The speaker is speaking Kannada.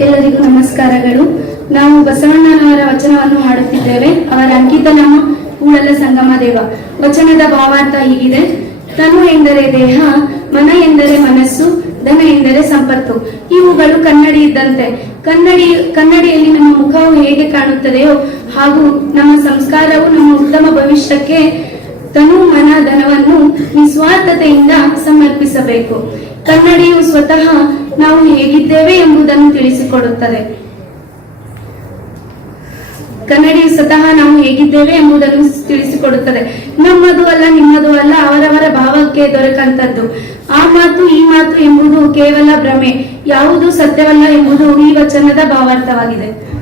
ಎಲ್ಲರಿಗೂ ನಮಸ್ಕಾರಗಳು. ನಾವು ಬಸವಣ್ಣನವರ ವಚನವನ್ನು ಹಾಡುತ್ತಿದ್ದೇವೆ. ಅವರ ಅಂಕಿತ ನಮ್ಮ ಕೂಡಲ ಸಂಗಮ ದೇವ. ವಚನದ ಭಾವಾರ್ಥ ಹೀಗಿದೆ. ತನು ಎಂದರೆ ದೇಹ, ಮನ ಎಂದರೆ ಮನಸ್ಸು, ಧನ ಎಂದರೆ ಸಂಪತ್ತು. ಇವುಗಳು ಕನ್ನಡಿ ಇದ್ದಂತೆ. ಕನ್ನಡಿ, ಕನ್ನಡಿಯಲ್ಲಿ ನಮ್ಮ ಮುಖವು ಹೇಗೆ ಕಾಣುತ್ತದೆಯೋ ಹಾಗೂ ನಮ್ಮ ಸಂಸ್ಕಾರವು ನಮ್ಮ ಉತ್ತಮ ಭವಿಷ್ಯಕ್ಕೆ ತನು ಮನ, ಧನವನ್ನು ನಿಸ್ವಾರ್ಥತೆಯಿಂದ ಸಮರ್ಪಿಸಬೇಕು. ಕನ್ನಡಿಯು ಸ್ವತಃ ನಾವು ಹೇಗಿದ್ದೇವೆ ಎಂಬುದನ್ನು ತಿಳಿಸಿಕೊಡುತ್ತದೆ. ಕನ್ನಡಿ ಸ್ವತಃ ನಾವು ಹೇಗಿದ್ದೇವೆ ಎಂಬುದನ್ನು ತಿಳಿಸಿಕೊಡುತ್ತದೆ. ನಮ್ಮದು ಅಲ್ಲ, ನಿಮ್ಮದು ಅಲ್ಲ, ಅವರವರ ಭಾವಕ್ಕೆ ದೊರಕಂತದ್ದು ಆ ಮಾತು, ಈ ಮಾತು ಎಂಬುದು ಕೇವಲ ಭ್ರಮೆ. ಯಾವುದು ಸತ್ಯವಲ್ಲ ಎಂಬುದು ಈ ವಚನದ ಭಾವಾರ್ಥವಾಗಿದೆ.